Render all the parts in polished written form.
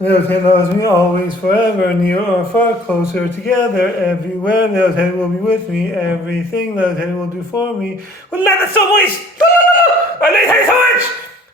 Levitate loves me always, forever, near or far, closer, together, everywhere. Levitate will be with me, everything Levitate will do for me. Well, that's so much! I Levitate so much!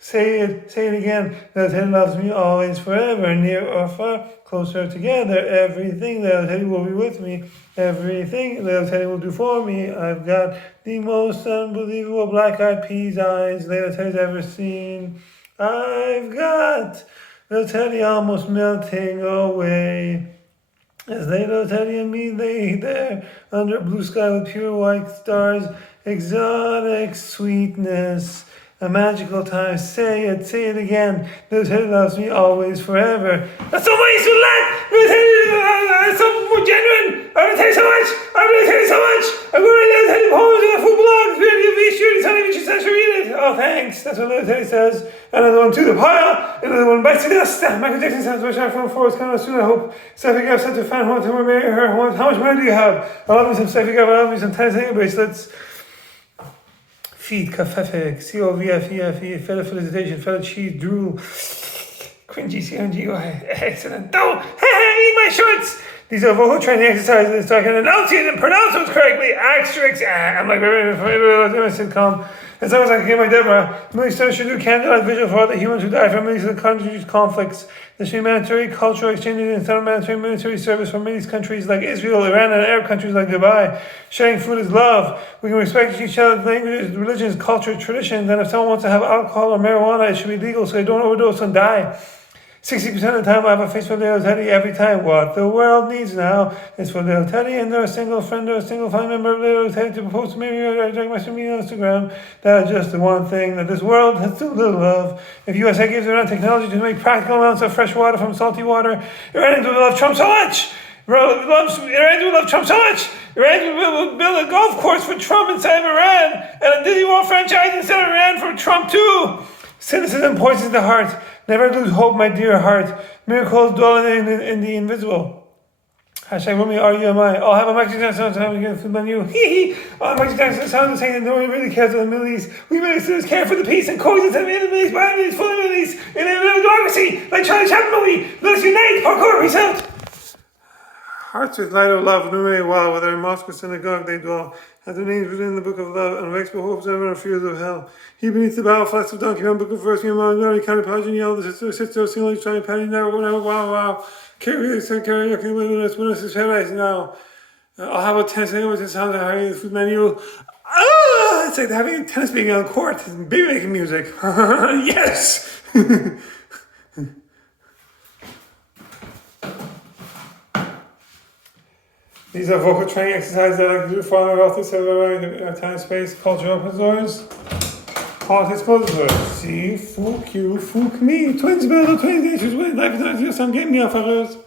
Say it again. Levitate loves me always, forever, near or far, closer, together, everything Levitate will be with me, everything Levitate will do for me. I've got the most unbelievable black-eyed peas eyes Levitate's ever seen. I've got the teddy almost melting away. As they, little Teddy and me, lay there under a blue sky with pure white stars, exotic sweetness, a magical time. Say it again. Little Teddy loves me always, forever. That's so much to let. Little Teddy, that's so more genuine. I'm gonna tell you so much. I'm gonna tell you so much. I'm gonna write Little Teddy poems in a food blog. Be sure to tell me what she says to read it. Oh, thanks. That's what Little Teddy says. Another one to the pile. Another one bites the dust. Michael Jackson sounds much from Forest kind of soon. I hope Steffi Gav sent to fan. How much marry her? How much money do you have? I love me some Steffi Gav. I love me some tennis hanger bracelets. Feed, kafefik, C-O-V-F-E-F-E, feta felicitation, feta cheese, drool, cringy, C-N-G-Y, excellent. Oh, hey, eat my shorts! These are vocal training exercises so I can enunciate and pronounce them correctly. Asterisk, I'm like a sitcom. As long as I can get my Deborah, Millie Stone should do candlelight vigil for all the humans who died from Middle East countries' conflicts. There should be mandatory cultural exchanges instead of mandatory military service from Middle East countries like Israel, Iran, and Arab countries like Dubai. Sharing food is love. We can respect each other's languages, religions, culture, traditions, and if someone wants to have alcohol or marijuana, it should be legal so they don't overdose and die. 60% of the time I have a face for Little Teddy every time. What the world needs now is for Little Teddy and they're a single friend or a single family member of Little Teddy to propose to me or direct message me on Instagram. That is just the one thing that this world has too little of. If USA gives Iran technology to make practical amounts of fresh water from salty water, Iranians would love Trump so much. Iranians would love Trump so much. Iranians would build a golf course for Trump inside of Iran and a Disney World franchise inside of Iran for Trump too. Cynicism poisons the heart. Never lose hope, my dear heart. Miracles dwelling in the invisible. Hashtag Rumi, R-U-M-I. I'll have a Michael Jackson sound again for you. Hee hee. I'll have Michael Jackson sound saying that no one really cares about the Middle East. We really students care for the peace and coexistence in the Middle East, by the Middle East, for the Middle East, in a little democracy, like Charlie Chaplin movie. Let us unite. Parkour, peace out. Hearts with light of love, illuminate while with our mosque or synagogue they dwell. Have their names written in the book of love, and wakes with hopes never and fears of hell. He beneath the battle, flags of donkey, book of verse, your mom, Mary, County Pageant, yell, the sister, single, trying, patty, never, wow. Karaoke, when is paradise now. I'll have a tennis thing with the sound of having the food menu. It's like having a tennis baby on court, baby making music. Yes! These are vocal training exercises that I like to do following authors of time, space, culture opens doors. Politics closes doors. See, fuck you, fuck me. Twins build twins natures win. Life is not your son, get me off of us.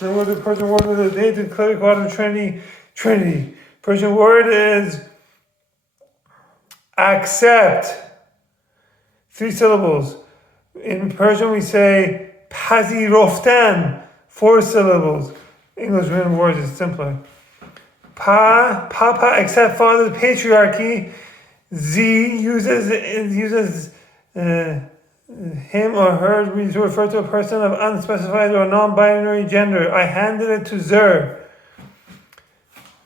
And what the Persian word of the day to cleric water Trinity. Persian word is accept. 3 syllables. In Persian we say paziroftan. 4 syllables. English written words is simpler. Papa, except father's patriarchy. Z uses him or her to refer to a person of unspecified or non-binary gender. I handed it to Zer.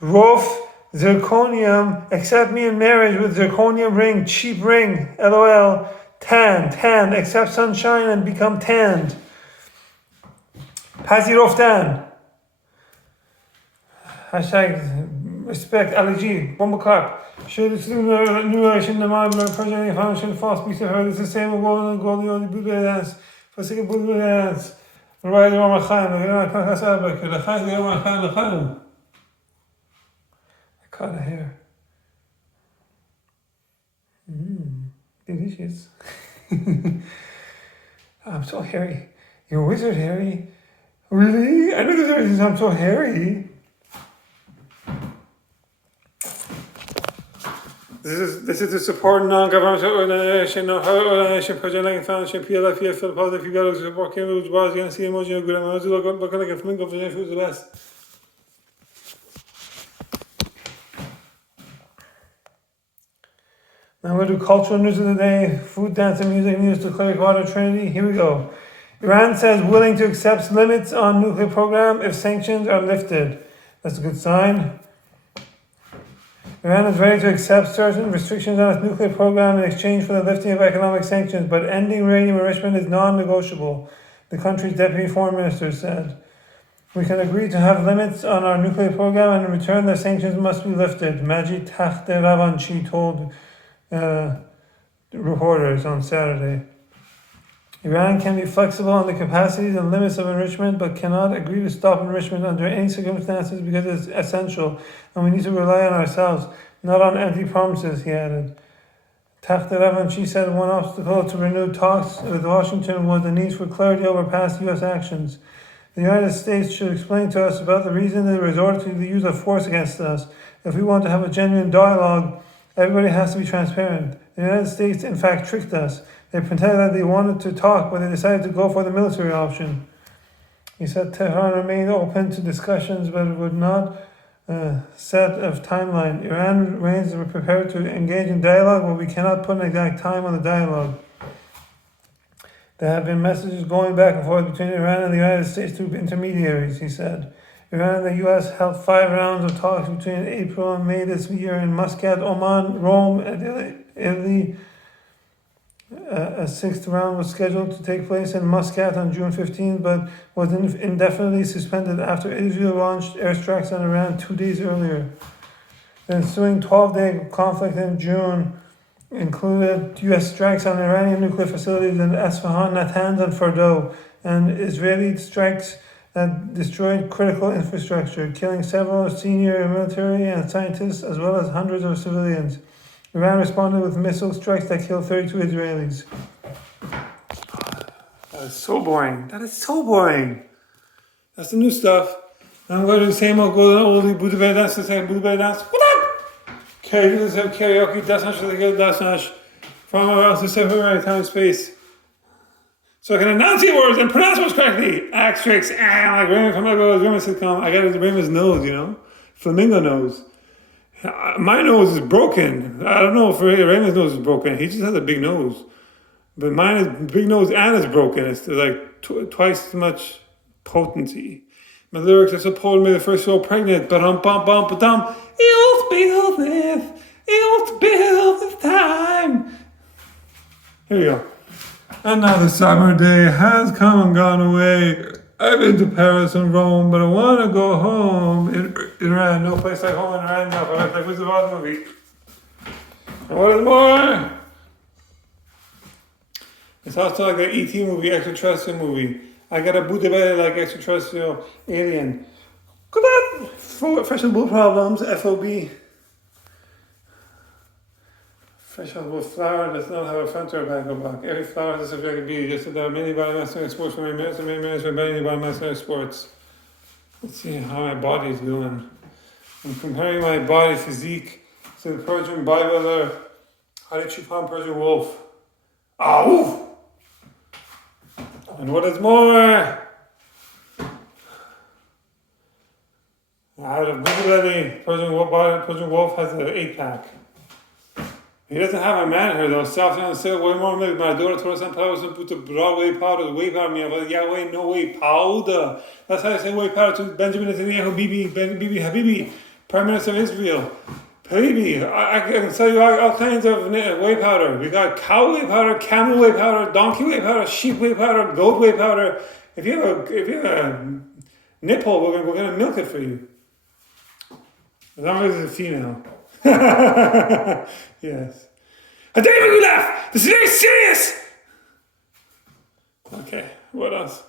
Rof, zirconium, accept me in marriage with zirconium ring, cheap ring, LOL. Tan, accept sunshine and become tanned. Paziroftan. Hashtag respect, allergy, bomba clap. Should this new relation, the modern Persian foundation, false piece of her, this is the same with golden and golden, only blue dance. For second blue dance. Right around my time, I caught a hair. Delicious. I'm so hairy. You're a wizard, Harry. Really? I know there's a reason I'm so hairy. This is to support non-governmental organization, project like foundation, PLF, for the positive people who support Cambridge was going to see emoji of good. I'm also looking like a flamingo for who's the best. Now we're going to do cultural news of the day, food, dance, and music news to cleric water Trinity. Here we go. Iran says willing to accept limits on nuclear program if sanctions are lifted. That's a good sign. Iran is ready to accept certain restrictions on its nuclear program in exchange for the lifting of economic sanctions, but ending uranium enrichment is non-negotiable, the country's deputy foreign minister said. We can agree to have limits on our nuclear program, and in return the sanctions must be lifted, Majid Ravanchi told reporters on Saturday. Iran can be flexible on the capacities and limits of enrichment, but cannot agree to stop enrichment under any circumstances because it's essential, and we need to rely on ourselves, not on empty promises, he added. Ravanchi said one obstacle to renewed talks with Washington was the need for clarity over past U.S. actions. The United States should explain to us about the reason they resort to the use of force against us. If we want to have a genuine dialogue, everybody has to be transparent. The United States, in fact, tricked us. They pretended that they wanted to talk, but they decided to go for the military option. He said Tehran remained open to discussions, but it would not set a timeline. Iran remains prepared to engage in dialogue, but we cannot put an exact time on the dialogue. There have been messages going back and forth between Iran and the United States through intermediaries, he said. Iran and the U.S. held 5 rounds of talks between April and May this year in Muscat, Oman, Rome, and Italy. A 6th round was scheduled to take place in Muscat on June 15, but was indefinitely suspended after Israel launched airstrikes on Iran 2 days earlier. The ensuing 12-day conflict in June included U.S. strikes on Iranian nuclear facilities in Isfahan, Natanz, and Fordow, and Israeli strikes that destroyed critical infrastructure, killing several senior military and scientists as well as hundreds of civilians. Iran responded with missile strikes that killed 32 Israelis. That is so boring. That's the new stuff. I'm going to do the same old oldie Buddha Bear dance, the same Buddha Bear dance. What up? Karaoke, that's not really good, that's not. From our house to separate time and space. So I can enunciate words and pronounce words correctly. Asterix, like Raymond from Raymond sitcom. I got Raymond's nose, flamingo nose. My nose is broken. I don't know if Raymond's nose is broken. He just has a big nose. But mine is big nose and it's broken. It's like twice as much potency. My lyrics are supposed to be the first so pregnant. Ba-dum-bum-bum-ba-dum. You'll build this time. Here we go. Another summer day has come and gone away. I've been to Paris and Rome, but I want to go home. Iran, no place like home in Iran. No, but like Wizard of Oz movie. And what is more? It's also like the E.T. movie, extraterrestrial movie. I got a Buddha like extraterrestrial alien. Good luck! Fashionable problems, FOB. Fashionable flower does not have a front or a back or back. Every flower has a subject of beauty, just as there are many body-mastering sports for many minutes and many minutes for many body-mastering sports. Let's see how my body is doing. I'm comparing my body physique to the Persian bodybuilder. How did you call Persian wolf? Oof! And what is more, out of Google, Persian wolf has an 8-pack. He doesn't have a man here though. South on the sale way more milk. My daughter told us I'm proud to put the broad whey powder, whey powder. Me, but yeah, whey, no whey powder. That's how I say whey powder to Benjamin Netanyahu, Bibi Habibi, Prime Minister of Israel. Habibi, I can tell you all kinds of whey powder. We got cow whey powder, camel whey powder, donkey whey powder, sheep whey powder, goat whey powder. If you have a nipple, we're gonna milk it for you. As long as it's a female. Yes. I don't even laugh! This is very serious! Okay, what else?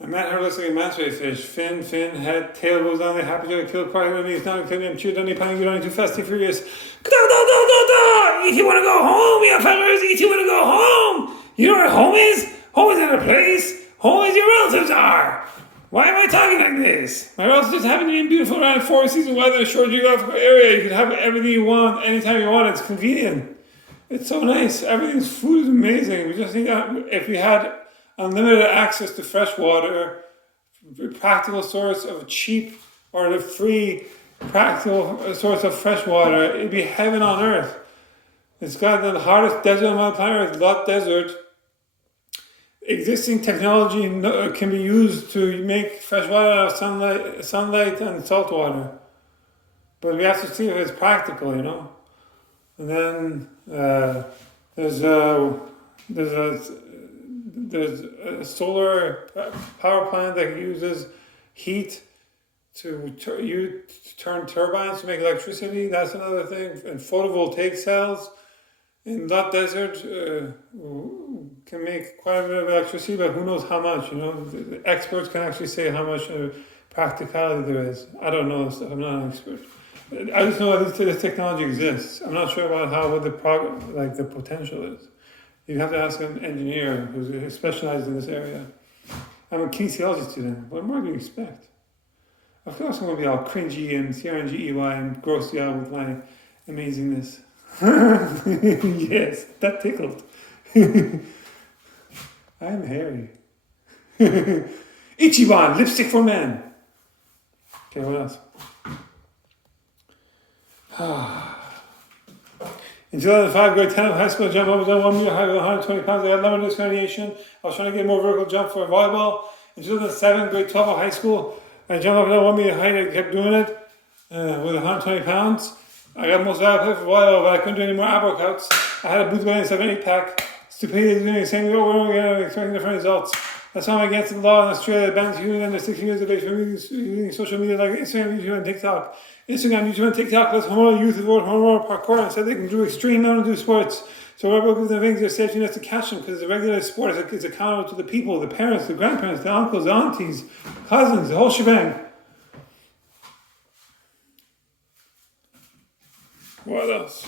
A man heard listening to masturbate fish. Fin, head, tail goes down, they're happy to kill, crying with me, it's not killing him, cheer, down, panic, you're running too fast, too furious. E.T. wanna go home, yeah, fellas, E.T. wanna go home! You know where home is? Home is in a place. Home is your relatives are. Why am I talking like this? My relatives just happen to be in beautiful around 4 seasons weather in a short geographical area. You can have everything you want, anytime you want. It's convenient. It's so nice. Everything's food is amazing. We just need if we had unlimited access to fresh water, practical source of cheap or the free practical source of fresh water, it'd be heaven on earth. It's got the hardest desert on the planet, Lot Desert. Existing technology can be used to make fresh water out of sunlight and salt water. But we have to see if it's practical, you know. And then there's a solar power plant that uses heat to turn turbines to make electricity. That's another thing. And photovoltaic cells in that desert can make quite a bit of electricity, but who knows how much, you know. The experts can actually say how much practicality there is. I don't know this stuff, I'm not an expert. I just know that this technology exists. I'm not sure about what the potential is. You have to ask an engineer who's specialized in this area. I'm a kinesiology student. What more do you expect? Of course I'm going to be all cringy and CRNGEY and gross you out with my amazingness. Yes, that tickled. I'm hairy. Ichiban, lipstick for men. Okay, what else? In 2005, grade 10 of high school, jump up and down 1 meter high with 120 pounds. I had lemon discrimination. I was trying to get more vertical jump for volleyball. In 2007, grade 12 of high school, I jumped up and down 1 meter height. I kept doing it with 120 pounds. I got most valuable player for volleyball, but I couldn't do any more ab workouts. I had a booth balance of 8-pack. Stupidity doing the same thing over and over again, expecting different results. That's why I'm against the law in Australia that bans using under 16 years of age from using social media like Instagram, YouTube, and TikTok. Instagram, YouTube, and TikTok lets hormonal youth avoid hormonal parkour and said they can do extreme non-do sports. So we're gives them things their safety nets to catch them because it's a regulated sport. It's accountable to the people, the parents, the grandparents, the uncles, the aunties, cousins, the whole shebang. What else?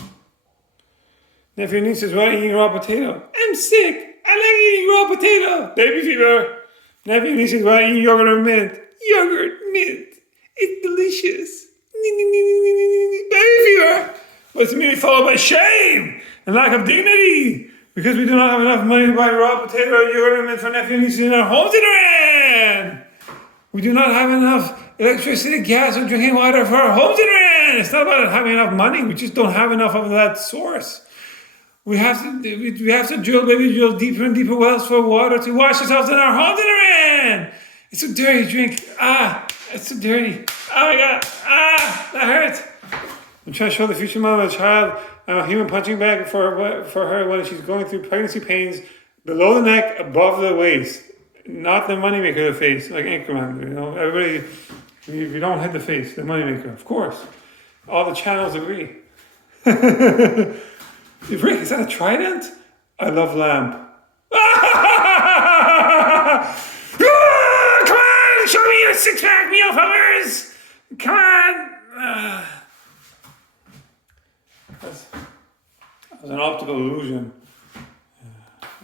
Nephew and niece says, why are you eating raw potato? I'm sick. I like eating raw potato. Baby fever. Nephew and niece says, why are you eating yogurt or mint? Yogurt, mint. It's delicious. Baby fever. What's immediately followed by shame and lack of dignity because we do not have enough money to buy raw potato or yogurt or mint for nephew and niece in our homes in Iran. We do not have enough electricity, gas, or drinking water for our homes in Iran. It's not about having enough money. We just don't have enough of that source. We have to drill deeper and deeper wells for water to wash ourselves in our homes in Iran. It's a dirty drink. It's so dirty. Oh my God. That hurts. I'm trying to show the future mom of a child I'm a human punching bag for her when she's going through pregnancy pains below the neck, above the waist. Not the moneymaker of the face, like Anchorman. You know, everybody, if you don't hit the face, the moneymaker, of course. All the channels agree. Rick, is that a trident? I love lamp. Come on, show me your six-pack meal fuckers. Come on. That was an optical illusion.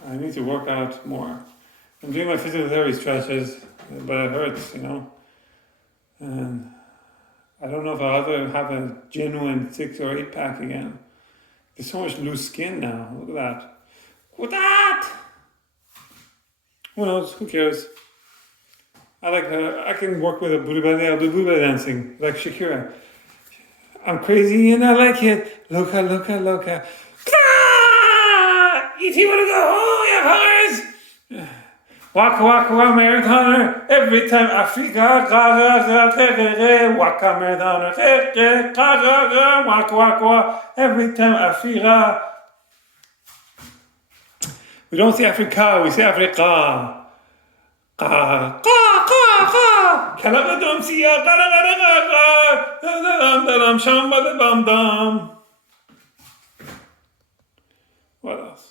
I need to work out more. I'm doing my physical therapy stretches, but it hurts, you know. And I don't know if I'll ever have a genuine 6 or 8 pack again. There's so much loose skin now. Look at that. Look at that! Who knows? Who cares? I can work with a booty belly. I'll do booty belly dancing like Shakira. I'm crazy and I like it. Loca, loca, loca. If you want to go home, you have hunters. Waka waka waka marathoner. Every time Africa. Waka marathoner. Waka waka waka. Every time Africa. We don't say Africa, we say Africa. On Sia Chandelier Grapes. What else?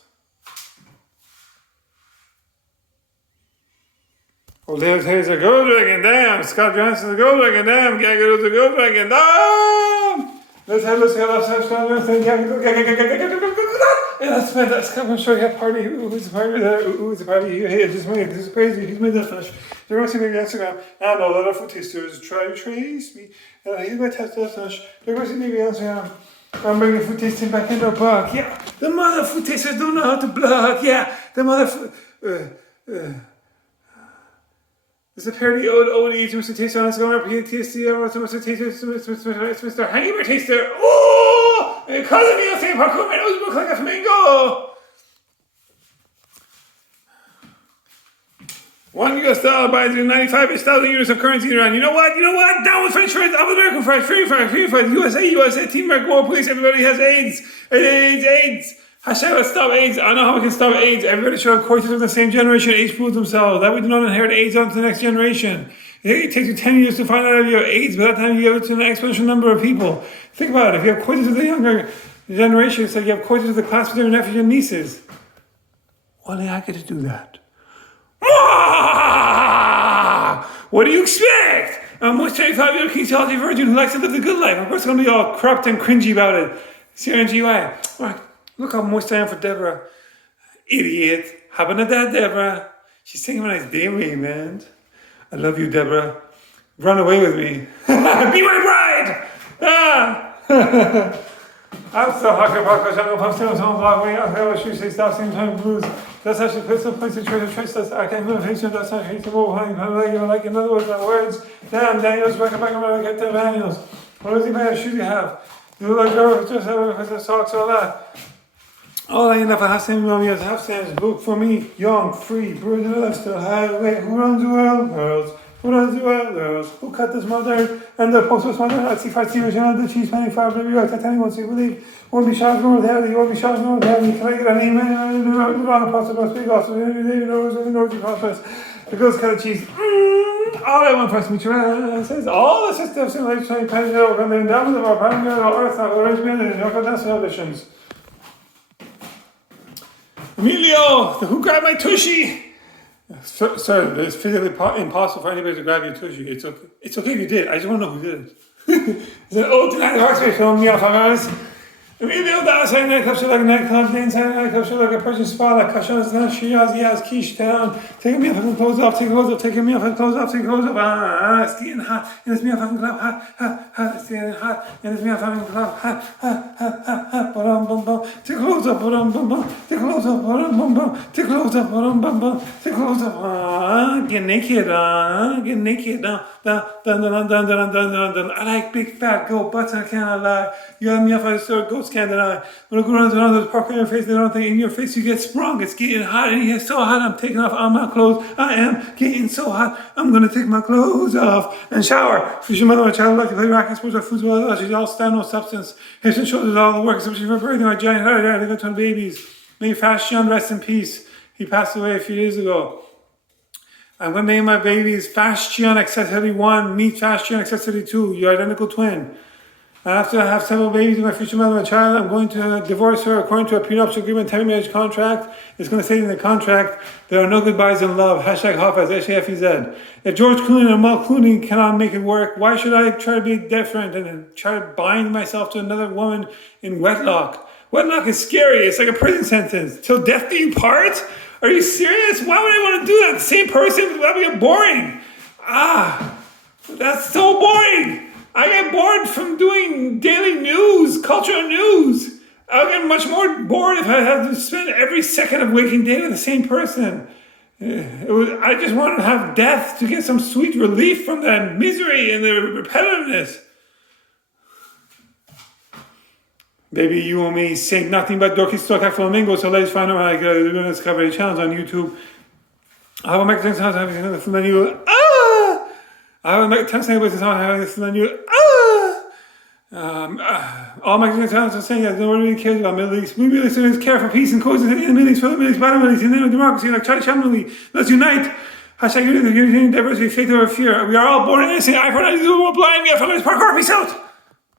Well, there's a gold dragon, damn. Scott Johnson's a gold dragon, damn. Gaggaro's a gold dragon, damn. Let's have yeah, that's come and show you a party. Who's the party there? Who's the party? Hey, this is crazy. He's made that finish. They're going to see me on Instagram. And all the food tasters try to trace me. He's my test that finish. They're going to see me on Instagram. I'm bringing food tasting back into a block. Yeah, the mother food tasters don't know how to block. Yeah, the mother food. This is a parody ode to Mr. Taster on Instagram. Mr. Taster, it's Mr. Hangover Taster. Oh! Because of me, I'm saying parkour, my nose looks like a flamingo. One US dollar buys you 95,000 units of currency in Iran. You know what? Down with French fries, up with American fries, free fries, USA, Team America, war police, everybody has AIDS. AIDS. Hashtag let's stop AIDS. I know how we can stop AIDS. Everybody should have courses of the same generation, age proof themselves. That we do not inherit AIDS onto the next generation. It takes you 10 years to find out if you have AIDS. By that time, you give it to an exponential number of people. Think about it. If you have courses of the younger generation, it's like you have courses of the class with your nephews and nieces. Only I get to do that. What do you expect? I'm a 25-year-old King Salty virgin who likes to live the good life. Of course, I'm going to be all corrupt and cringy about it. C-R-N-G-Y. Right. Look how moist I am for Deborah. Idiot. Having a dad, Deborah. She's taking a nice day, man. I love you, Deborah. Run away with me. Be my bride! I'm so hungry, I'm going to pump down some block way up. I should say, stop seeing time blues. That's actually put some place to try to trace this. I can't move patient. That's not hate to move. Like, in other words, my words. Damn, Daniels, back. I'm going to get them Daniels. What does he buy? Shoes you have? You look like girl, just have the socks, all that. All I end up half stands on me as half stands book for me. Young, free, brewed in the lifestyle highway. Who runs the world? Girls. Who runs the world? Girls. Who cut this mother? And the post was mother. I'd see five series, the cheese, penny, five, baby, right. I tell you what, you believe. Won't be shot nor heavy. Won't be shot nor heavy. Can I get an email? The wrong apostle, big also. The North Process. The girls cut the cheese. All I want for me to says all the systems in life trying to penny over and then down with our pyramidal earth of arrangement and your national editions. Emilio, who grabbed my tushy? Sir, it's physically impossible for anybody to grab your tushy. It's okay if you did. I just want to know who did it. It's an old tonight workspace from me off of ours. Emilio, the outside nightclub should like a nightclub, the inside nightclub should like a Persian spa, like Kashan's down, Shiraz, Yaz, Quiche down. Taking me off and clothes off, taking clothes off, taking me off and clothes off, taking clothes off. It's getting hot, and it's me off having club, hot, it's getting hot, and it's me off having club, hot, bum, take clothes up, bum, take clothes up, bum, take clothes up, bum, take clothes up, get naked, I like big fat goat butts, I cannot lie. You got me off, I saw goats can't deny. When I go around those park in your face, they don't think in your face you get sprung. It's getting hot in here, so hot. I'm taking off all my clothes. I am getting so hot. I'm gonna take my clothes off and shower. If your mother or child like to play racket sports or foods, well, she's all stand no substance. Heads and shoulders all the work, especially for birthing my giant heart. I got 20 babies. May Fast John rest in peace. He passed away a few days ago. I'm going to name my babies Fastion Accessory 1, meet Fastion Accessory 2, your identical twin. After I have several babies with my future mother and child, I'm going to divorce her according to a prenuptial agreement, 10-marriage contract. It's going to say in the contract, there are no goodbyes in love. Hashtag Hafez, H-A-F-E-Z. If George Clooney and Mal Clooney cannot make it work, why should I try to be different and try to bind myself to another woman in wedlock? Wedlock is scary. It's like a prison sentence. Till death do you part? Are you serious? Why would I want to do that? The same person? That would be boring. That's so boring. I get bored from doing daily news, cultural news. I'll get much more bored if I had to spend every second of waking day with the same person. I just wanted to have death to get some sweet relief from that misery and the repetitiveness. Baby, you and me say nothing but dorky stock at flamingo, so let's find out how I do this Discovery challenge on YouTube. I have a make 10 sounds having this menu. I have a make 10 seconds having this menu. All my sounds are saying that no one really cares about Middle East. We really care for peace and coexistence in the Middle East, for the Middle East, by the Middle East, in the name of democracy, like Charlie Chaplin. Let's unite. Hashtag unity, diversity, faith over fear. We are all born innocent. I for 90 blind. We have families. Parkour. Peace out.